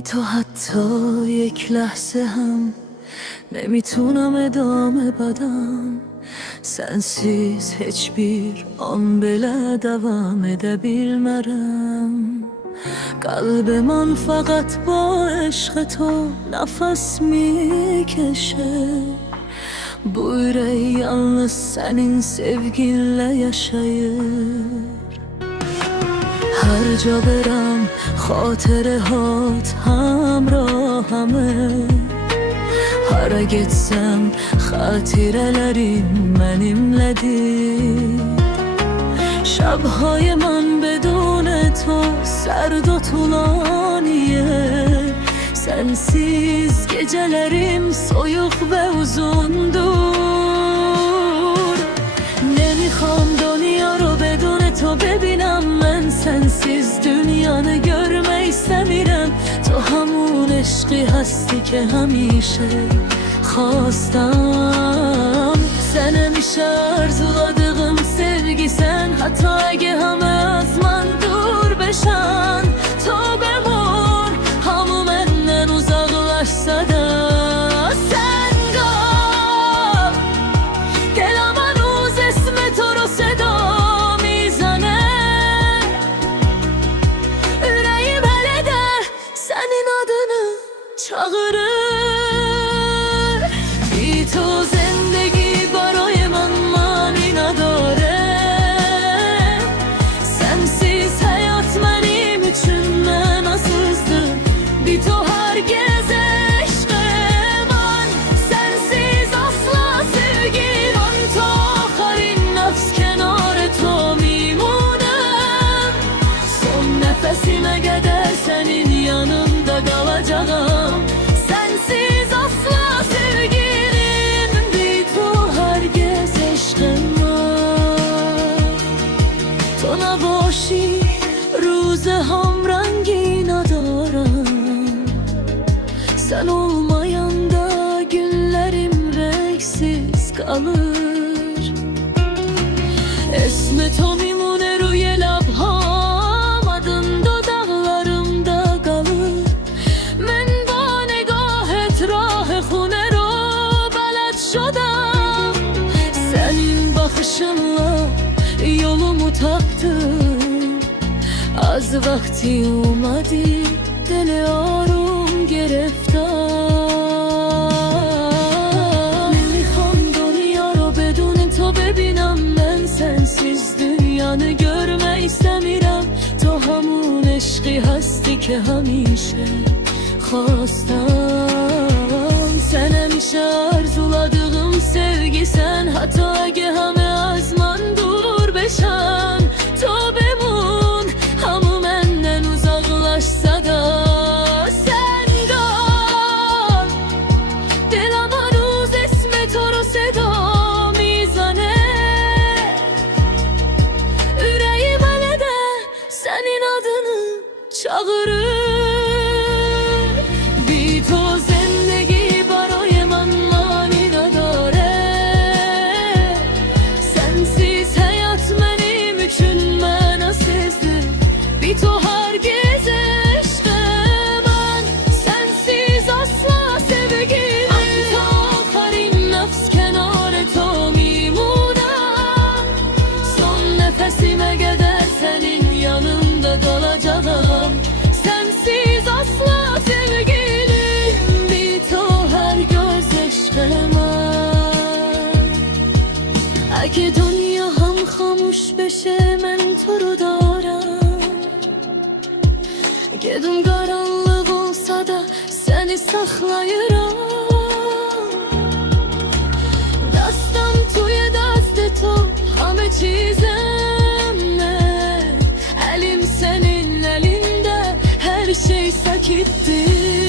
بی تو حتی یک لحظه هم نمیتونم ادامه بدم. Sensiz heç bir an belə davam edə bilmərəm. Qalbim faqat bu eşqə to nəfəs mikəşər. Bu ürək yalnız sənin sevginlə yaşayır. Hər ca berəm xatirəhat həmrahamı. Hara getsem xatirələrim mənimlədir. Şabهای من بدون تو سرد و طولانیه. Sensiz gecelerim soyuk ve uzundur. نمیخوام دنیا رو بدون تو ببینم. من sensiz dünyanı görmek istemiyorum. تو همون عشقی هستی که همیشه خواستم. Sen همیشه arzuladığım sevgi sen. Hatta اگه همه از من دور بشن تو بمون. همو menden uzaklaşsa da sen kal. دلم هنوز اسم تو رو صدا میزنه. yüreğim hele de senin adını çağırır. بی تو زندگی برای من معنی نداره. Sensiz hayat benim için mənasızdır. بی تو هرگز عشقم sensiz asla sevgim. تا آخرین نفس کنار تو میمونم. Son nefesime kadar senin yanında kalacağım. Sensiz asla sevgilim. بی تو هرگز عشقم تو نباشی روز هم رنگی ندارم. Sen olmayanda günlerim renksiz kalır. اسم تو میمونه روی لبهام. adın dudaklarımda kalır. من با نگاهت راه خونه رو بلد شدم. Senin bakışınla yolumu taptım. Az vakti اومدی دل آروم گرفتم. نمیخوام دنیا رو بدون تو ببینم. من sensiz dünyanı görmek istemiyorum. تو همون عشقی هستی که همیشه خواستم. Sen همیشه arzuladığım sevgi sen. Hatta اگه همه از من دور بشن تو بمون. همو menden uzaklaşsa da sen kal. دلم هنوز اسم تو رو صدا میزنه. yüreğim hele de senin adını çağırır. بی تو زندگی برای من معنی نداره. Sensiz hayat benim için mənasızdır. بی تو هرگز عشقم sensiz asla sevgim. تا آخرین نفس کنار تو میمونم. Son nefesime kadar senin yanında kalacağım. Sensiz asla sevgilim. بی تو هرگز عشقم. اگه دنیا هم خاموش بشه من تو رو دارم. Gözüm karanlık olsa da seni saklayırım. دستم توی دست تو همه چیزمه. elim senin elinde her şey sakittir.